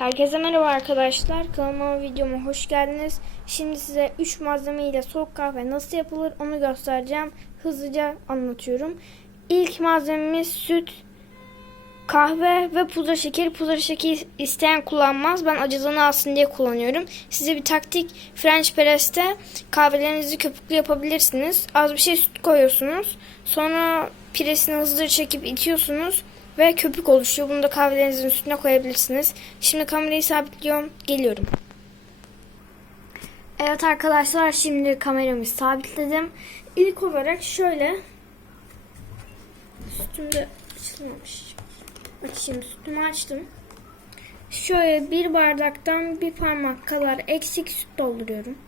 Herkese merhaba arkadaşlar. Kanalıma videoma hoş geldiniz. Şimdi size 3 malzeme ile soğuk kahve nasıl yapılır onu göstereceğim. Hızlıca anlatıyorum. İlk malzememiz süt, kahve ve pudra şekeri. Pudra şekeri isteyen kullanmaz. Ben acılığını alsın diye kullanıyorum. Size bir taktik French press'te kahvelerinizi köpüklü yapabilirsiniz. Az bir şey süt koyuyorsunuz. Sonra presini hızlıca çekip itiyorsunuz ve köpük oluşuyor. Bunu da kahvelerinizin üstüne koyabilirsiniz. Şimdi kamerayı sabitliyorum. Geliyorum. Evet arkadaşlar şimdi kameramı sabitledim. İlk olarak şöyle sütümde açılmamış. Açayım sütümü açtım. Şöyle bir bardaktan bir parmak kadar eksik süt dolduruyorum.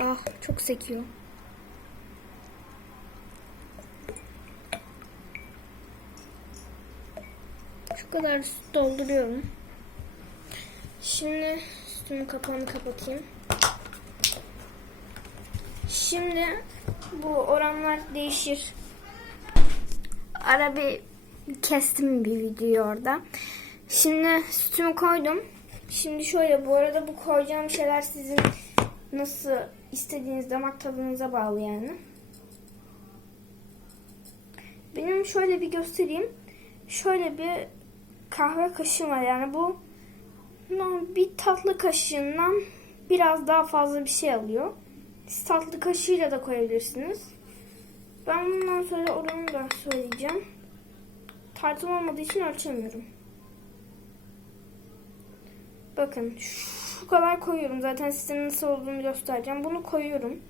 Ah çok sekiyor. Şu kadar süt dolduruyorum. Şimdi sütümün kapağını kapatayım. Şimdi bu oranlar değişir. Ara bir kestim bir video orada. Şimdi sütümü koydum. Şimdi şöyle bu arada bu koyacağım şeyler sizin nasıl istediğiniz damak tadınıza bağlı yani. Benim şöyle bir göstereyim. Şöyle bir kahve kaşığım var. Yani bu bir tatlı kaşığından biraz daha fazla bir şey alıyor. Siz tatlı kaşığıyla da koyabilirsiniz. Ben bundan sonra oranı da söyleyeceğim. Tartım olmadığı için ölçemiyorum. Bakın şu kadar koyuyorum. Zaten size nasıl olduğunu göstereceğim. Bunu koyuyorum.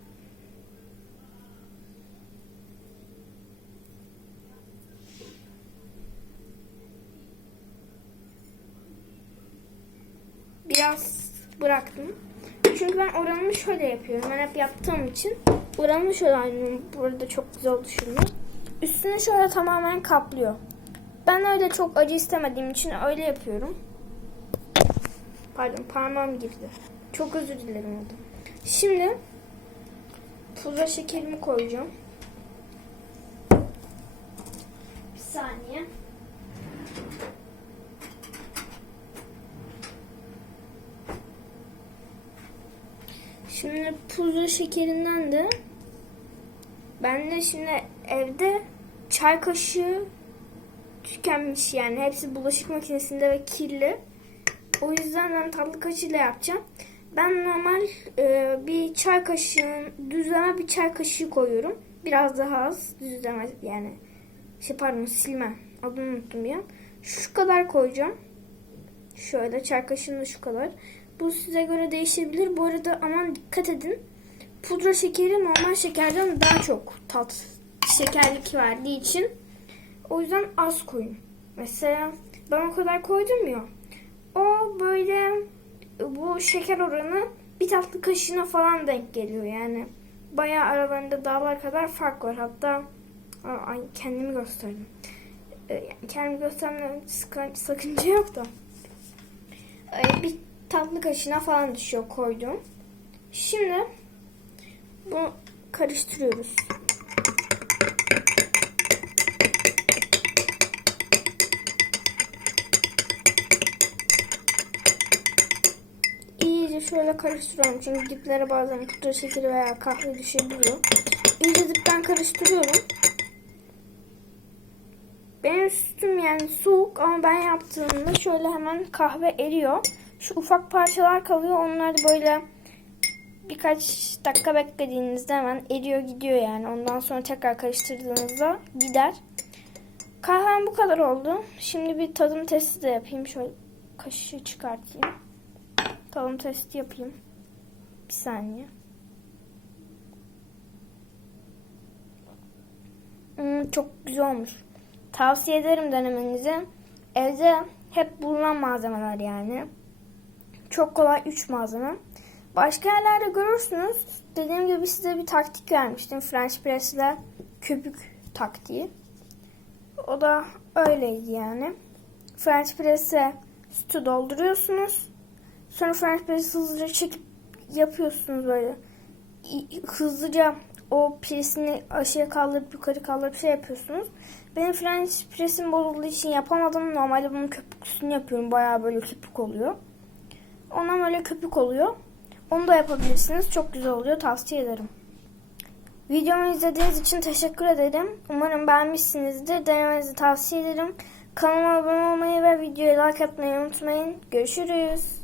Biraz bıraktım. Çünkü ben oranımı şöyle yapıyorum. Ben hep yaptığım için oranımı şöyle ayırıyorum. Burada çok güzel şimdi. Üstüne şöyle tamamen kaplıyor. Ben öyle çok acı istemediğim için öyle yapıyorum. Pardon parmağım girdi. Çok özür dilerim oldu. Şimdi pudra şekerimi koyacağım. Bir saniye. Şimdi pudra şekerinden de ben de şimdi evde çay kaşığı tükenmiş yani hepsi bulaşık makinesinde ve kirli. O yüzden ben tatlı kaşığıyla yapacağım. Ben normal e, bir çay kaşığı düzleme bir çay kaşığı koyuyorum. Biraz daha az düzleme yani şey pardon silme adını unuttum ya. Şu kadar koyacağım. Şöyle çay kaşığında şu kadar. Bu size göre değişebilir. Bu arada aman dikkat edin. Pudra şekeri normal şekerden daha çok tat, şekerlik verdiği için o yüzden az koyun. Mesela ben o kadar koydum ya. O böyle bu şeker oranı bir tatlı kaşığına falan denk geliyor yani. Bayağı aralarında dağlar kadar fark var. Hatta ay, kendimi gösterdim. Yani kendimi göstermem sakınca yok da. Bir tatlı kaşığına falan düşüyor koydum. Şimdi bunu karıştırıyoruz. İyice şöyle karıştırıyorum çünkü diplere bazen pudra şekeri veya kahve düşebiliyor. İyice dipten karıştırıyorum. Benim sütüm yani soğuk ama ben yaptığımda şöyle hemen kahve eriyor. Şu ufak parçalar kalıyor. Onlar böyle birkaç dakika beklediğinizde hemen eriyor gidiyor yani. Ondan sonra tekrar karıştırdığınızda gider. Kahvem bu kadar oldu. Şimdi bir tadım testi de yapayım. Şöyle kaşığı çıkartayım. Tadım testi yapayım. Bir saniye. Hmm, çok güzel olmuş. Tavsiye ederim denemenizi. Evde hep bulunan malzemeler yani. Çok kolay 3 malzeme. Başka yerlerde görürsünüz. Dediğim gibi size bir taktik vermiştim. French press ile köpük taktiği. O da öyleydi yani. French press'e sütü dolduruyorsunuz. Sonra French press'i hızlıca çekip yapıyorsunuz böyle. Hızlıca o presini aşağıya kaldırıp yukarı kaldırıp şey yapıyorsunuz. Benim French press'im bozulduğu için yapamadım. Normalde bunun köpüklüsünü yapıyorum. Bayağı böyle köpük oluyor. Ondan böyle köpük oluyor. Onu da yapabilirsiniz. Çok güzel oluyor. Tavsiye ederim. Videomu izlediğiniz için teşekkür ederim. Umarım beğenmişsinizdir. Denemenizi tavsiye ederim. Kanalıma abone olmayı ve videoyu like atmayı unutmayın. Görüşürüz.